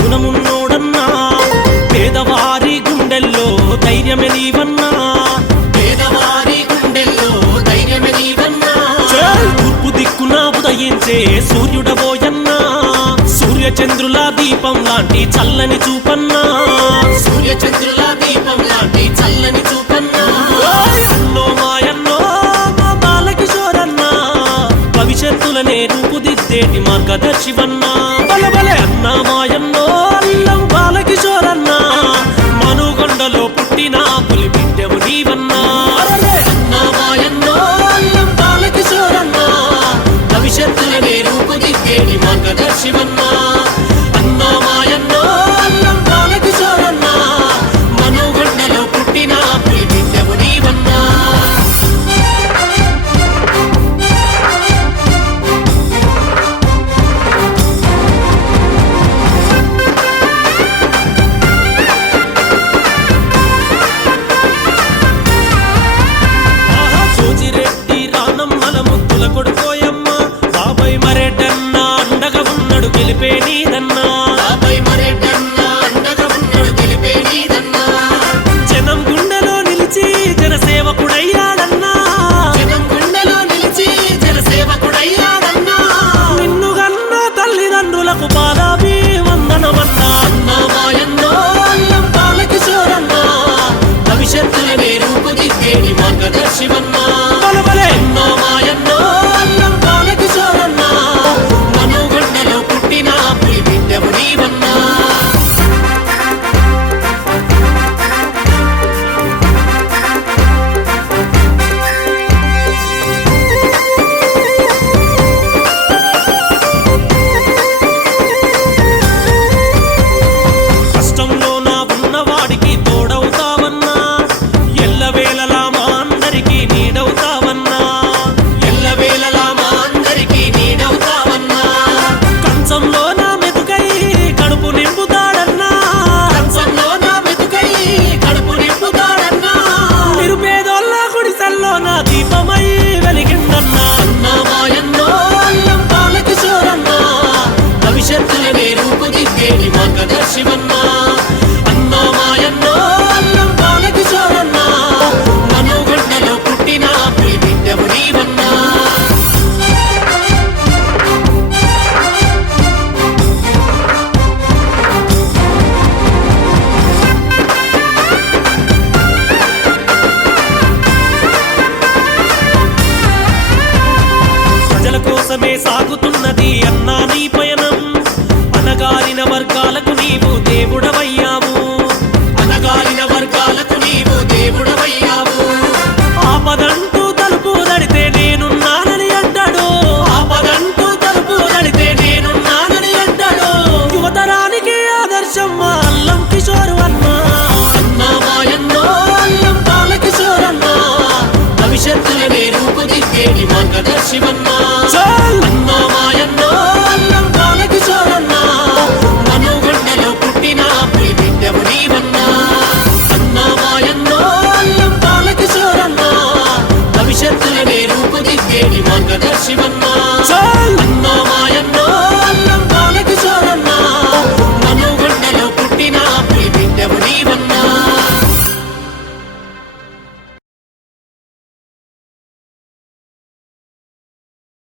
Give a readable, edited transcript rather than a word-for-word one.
గుణమున్నోడన్నా పేదవారి గుండెల్లో ధైర్యమే నీవన్నా పేదవారి గుండెల్లో ధైర్యమే నీవన్నా తూర్పు దిక్కున ఉదయించే సూర్యుడబోయన్నా సూర్యచంద్రుల దీపం లాంటి చల్లని చూపన్నా సూర్యచంద్రుల దీపం లాంటి చల్లని చూపన్నా అన్నో మాయన్నో మా బాలకిషోరన్నా భవిష్యత్తులనే రూపుదిద్దేటి మార్గదర్శివన్నా బలబలే అన్నా మాయన్నో అల్లం బాలకిషోరన్నా మనుగొండలో పుట్టిన పులి బిడ్డవు నీవన్నా అన్నా మాయన్నో అల్లం బాలకిషోరన్నా భవిష్యత్తులనే రూపుదిద్దేటి మార్గదర్శివన్నా అన్నా మాయన్నో అల్లం బాలకిషోరన్నా మనుగొండలో పుట్టిన పులి బిడ్డవు నీవన్నా కొడుకోయమ్మా బాబాయ్ మరెడ్డన్నా అండగా ఉన్నాడు గెలిపే నీదన్నా బాబాయ్ మరెడ్డన్నా అండగా ఉన్నాడు గెలిపే నీదన్నా జనం గుండెలో నిలిచి జనసేవకుడయ్యాడన్నా జనం గుండెలో నిలిచి జనసేవకుడయ్యాడన్నా నిన్ను గన్న తల్లిదండ్రులకు పాదాభి వందనమన్నా అన్నా మాయన్నో అల్లం బాలకిషోరన్నా భవిష్యత్తులనే రూపుదిద్దేటి మార్గదర్శివన్నా బలబలే అన్నా మాయన్నో అల్లం బాలకిషోరన్నా మనుగొండలో పుట్టిన పులి బిడ్డవు నీవన్నా కష్టంలో నా ఉన్నవాడికి తోడవుతావన్నా ఎల్లవేళలా మా అందరికీ నీడవుతావన్నా ఎల్లవేళలా మా అందరికీ నీడవుతావన్నా కంచంలో నా మెతుకై కడుపు నింపుతాడన్నా కంచంలో నా మెతుకై కడుపు నింపుతాడన్నా నిరుపేదోళ్ళ గుడిసెల్లో నా దీపమై వెలిగిందన్నా అన్నా మాయన్నో అల్లం బాలకిషోరన్నా భవిష్యత్తులనే రూపుదిద్దేటి మార్గదర్శివన్నా అన్నా మాయన్నో అల్లం బాలకిషోరన్నా మనుగొండలో పుట్టిన పులి బిడ్డవు నీవన్నా ప్రజల కోసమే సాగుతున్నది అన్నా నీ